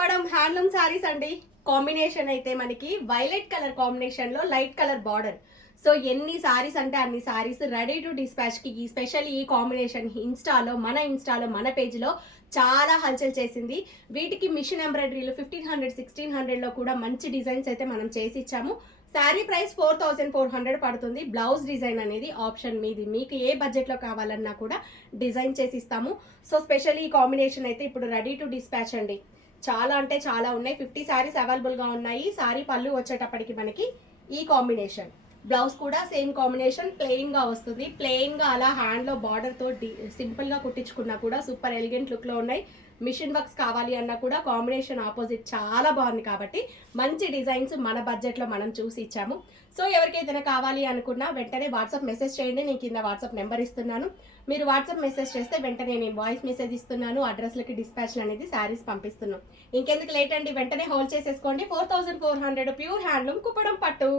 Kuppadam handloom saris అండి. Combination అయితే మనకి వైలెట్ కలర్ కాంబినేషన్ లో లైట్ కలర్ బార్డర్. సో ఎన్ని సారీస్ అంటే అన్ని సారీస్ రెడీ టు డిస్పాచ్ కి స్పెషల్ ఈ కాంబినేషన్ మన మన పేజ్ లో చాలా హల్చల్ చేసింది. వీటికి మిషన్ ఎంబ్రాయిడరీలు 1500 1600 లో కూడా మంచి డిజైన్స్ అయితే మనం చేసి ఇచ్చాము. శారీ ప్రైస్ 4400 పడుతుంది. బ్లౌజ్ డిజైన్ అనేది ఆప్షన్ మీది, మీకు ఏ బడ్జెట్ లో కావాలన్నా కూడా డిజైన్ చేసి ఇస్తాము. సో స్పెషల్ ఈ కాంబినేషన్ అయితే ఇప్పుడు రెడీ టు డిస్పాచ్ అండి. చాలా అంటే చాలా ఉన్నాయి. 50 శారీస్ అవైలబుల్ గా ఉన్నాయి. శారీ పళ్ళు వచ్చేటప్పటికి మనకి ఈ కాంబినేషన్, బ్లౌజ్ కూడా సేమ్ కాంబినేషన్ ప్లెయిన్ గా వస్తుంది. ప్లెయిన్ గా అలా హ్యాండ్ లో బార్డర్ తో సింపుల్ గా కుట్టించుకున్నా కూడా సూపర్ ఎలిగెంట్ లుక్ లో ఉన్నాయి. మిషన్ వర్క్స్ కావాలి అన్నా కూడా కాంబినేషన్ ఆపోజిట్ చాలా బాగుంది. కాబట్టి మంచి డిజైన్స్ మన బడ్జెట్ లో మనం చూసి ఇచ్చాము. సో ఎవరికైతే కావాలి అనుకున్నా వెంటనే వాట్సాప్ మెసేజ్ చేయండి. నేను కింద వాట్సాప్ నెంబర్ ఇస్తున్నాను. మీరు వాట్సాప్ మెసేజ్ చేస్తే వెంటనే నేను వాయిస్ మెసేజ్ ఇస్తున్నాను. అడ్రస్లకి డిస్పాచ్ అనేది శారీస్ పంపిస్తున్నాం. ఇంకెందుకు లేట్ అండి, వెంటనే హోల్డ్ చేసేసుకోండి. 4400 ప్యూర్ హ్యాండ్లూమ్ కుప్పడం పట్టు.